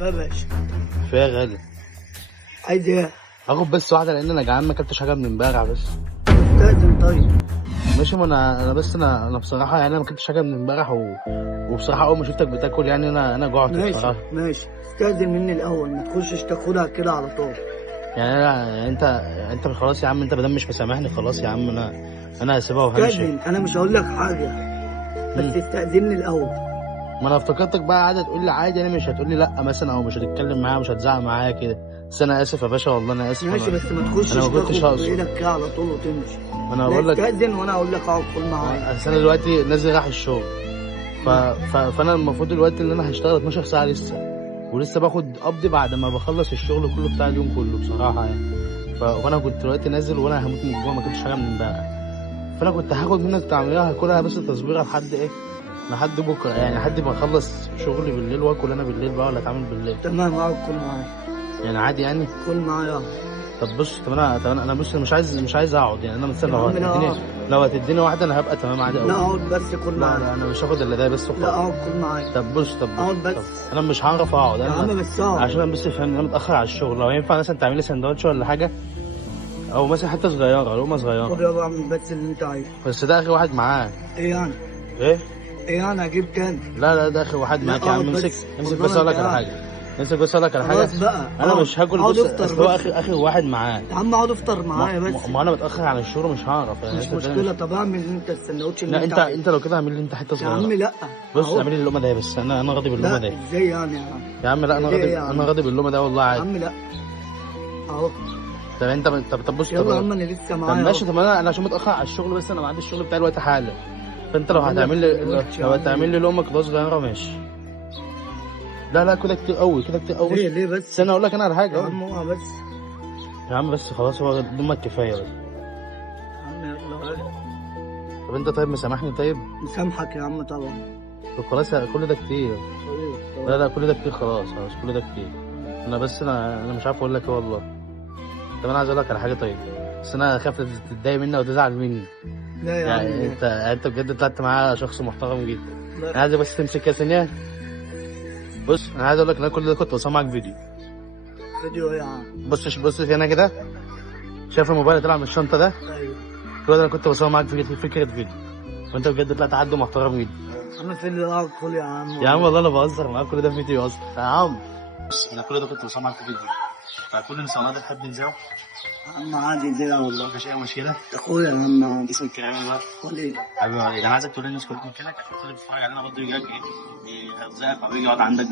يا باشا. فيها غالي. عايز ايه؟ هاخد بس واحده لان انا جعان، ما اكلتش حاجه من امبارح بس. استأذن طيب. ماشي، ما انا بس انا بصراحه يعني انا ما اكلتش حاجه من امبارح وبصراحه اول ما شفتك بتاكل يعني انا جوعت ماشي بصراحه. ماشي، استأذن مني الأول، ما تخشش تاخدها كده على طول. يعني انت خلاص يا عم، انت مادام مش مسامحني خلاص يا عم، انا هسيبها وهمشي. استأذن، أنا مش هقول لك حاجة، بس استأذني الأول. ما انا افتكرتك بقى قاعده تقول لي عادي، يعني مش هتقول لي لا مثلا، او مش هتتكلم معايا، مش هتزعق معايا كده. بس انا اسف يا باشا، والله انا اسف. ماشي، بس ما انا تخشش ما كنتش تاخد هقصد. بإيدك كده على طول وتمشي. انا لا بقول لك استأذن وأنا هقول لك اقعد كل معايا. اصل انا دلوقتي نازل رايح الشغل. فانا المفروض دلوقتي ان انا هشتغل 12 ساعه لسه، ولسه باخد قبضي بعد ما بخلص الشغل كله بتاع اليوم كله بصراحه يعني. وانا كنت دلوقتي نازل وانا هموت من الجوع، ما اكلتش حاجه من امبارح. فانا كنت هاخد منك طعميه هاكلها بس تصبيره لحد ايه، لحد بكره يعني، لحد ما اخلص شغلي بالليل واكل انا بالليل بقى، ولا اتعامل بالليل تمام، اقعد كل معايا. يعني عادي يعني. كل معايا. طب بص، طب انا بص، مش عايز اقعد يعني. انا مثلا يا عم لا اقعد. لو هتديني واحده انا هبقى تمام عادي قوي. لا اقعد بس كل لا معايا. انا مش هاخد الا ده بس لا وخلاص. اقعد كل معايا. طب بص اقعد طب بس. انا مش هعرف اقعد يا انا، عم بس اقعد. عشان انا بس فاهم انا متاخر على الشغل. لو ينفع مثلا تعمل لي سندوتش ولا حاجه، او مثلا حته صغيره، لقمه خد صغيره. يابا اعمل بس اللي انت عايزه. بس ده اخر واحد معاه. ايه يعني؟ ايه؟ ايه يعني اجيب تاني؟ لا ده اخر واحد لا معاك يا عم. اقعد امسك بس. امسك والله بس اقول انت لك على قاعد. حاجه. امسك بس اقول لك على حاجه. خلاص بقى انا اقعد. مش هاكل اقعد بص، افطر اصل هو بس. اخر واحد معاه. يا عم اقعد افطر معايا بس. ما انا متاخر على الشغل مش هعرف يعني. مش مشكلة، طب اعمل انت السندوتش اللي لا انت انت عايزه. انت لو كده اعمل لي انت حته يا عم صغيره. لا. بص اهو. اعمل لي اللقمه ده بس، انا راضي باللقمه لا ده. ازاي يعني يا عم؟ يا عم لا انا ليه راضي، يا عم؟ انا راضي باللقمه ده والله يا عادي. عم لا. اهو. طب انت طب بص يلا يا عم طب انا لسه طب معايا ماشي. اهو. طب انا عشان متاخر على الشغل، بس انا ما عنديش الشغل بتاعي دلوقتي حالا. فانت لو هعمل لك هتعمل لي سندوتش يا لو عم. هتعمل لي لقمه كده صغيره ماشي. لا كده كتير قوي، كده كتير قوي. ليه بس؟ بس انا اقول لك انا على حاجه يا اهو. عم اوعى بس. يا عم بس خلاص، هو دمك كفايه بس. يا عم يلا. طب انت طيب مسامحني طيب؟ مسامحك يا عم طبعا. طب خلاص كل ده كتير. طيب. لا كل ده كتير، خلاص كل ده كتير. انا بس انا مش عارف اقول لك ايه والله. طب انا عايز اقول لك على حاجه طيب، بس انا خايف تتضايق مني او تزعل مني. لا يا عم يعني لا. انت بجد طلعت معايا شخص محترم جدا. لا. انا عايز بس تمسك يا ثانيه. بص انا عايز اقول لك ان انا كل ده كنت بصور معاك فيديو. فيديو ايه يا عم؟ بص هنا كده، شايف الموبايل اللي طلع من الشنطه ده؟ ايوه. كل ده انا كنت بصور معاك فكره فيديو. وانت بجد طلعت حد محترم جدا. يا عم فين اللي اقعد كل يا عم؟ يا عم والله انا بهزر معاك، كل ده فيديو اصلا يا عم. بص انا كل ده كنت بصور معاك فيديو، فكل المصورات دي تحب ننزله. يا عم عادي زي والله. مفيش اي مشكله. اخويا يا عم عادي. اسمك كريم بقى. وليد. حبيبي انا عايزك تقول للناس كلها مكانك عشان اللي بيتفرج علينا برضه يجي يغزاك او يجي يقعد عندك.